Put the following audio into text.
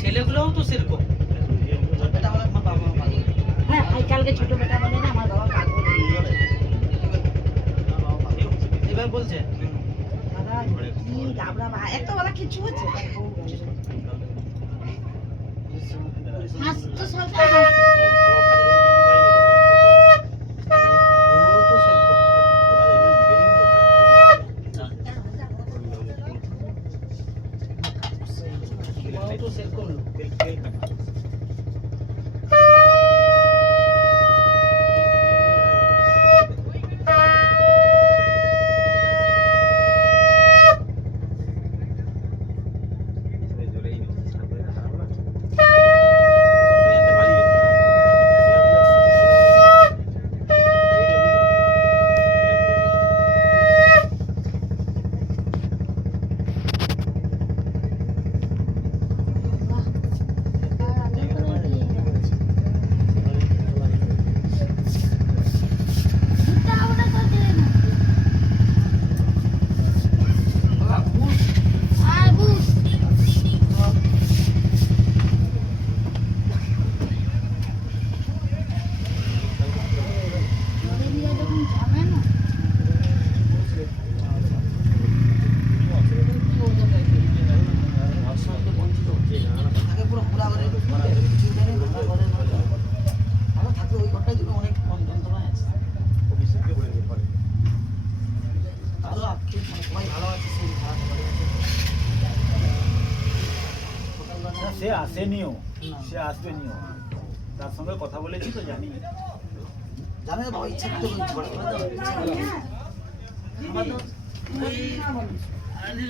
ছেলেগুলোও তো সেরকম। এটা আমার বাবা পাগল। হ্যাঁ ভাই কালকে ছোট বেটা বলে না আমার বাবা পাগল। এবার বলছে দাদা কি গাবড়া ভাই এত বলা কিছু হচ্ছে হাস তো সরকার ও তো সেরকম। ও তো সেরকম লোক। থাকে পুরো ঘোরা ঘরে কিছুই জানি না ঘরে ঘরে আমরা থাকলে ওই ঘরটায় জন্য অনেক যন্ত্রণায় আছে আরো আজকে মানে সবাই ভালো আছে সেই খারাপ করে আছে সকালবেলা সে আসেনিও, সে আসবে নিও, তার সঙ্গে কথা বলেছি তো জানি। জানে বাবা ইচ্ছা করতে বলছি আমাদের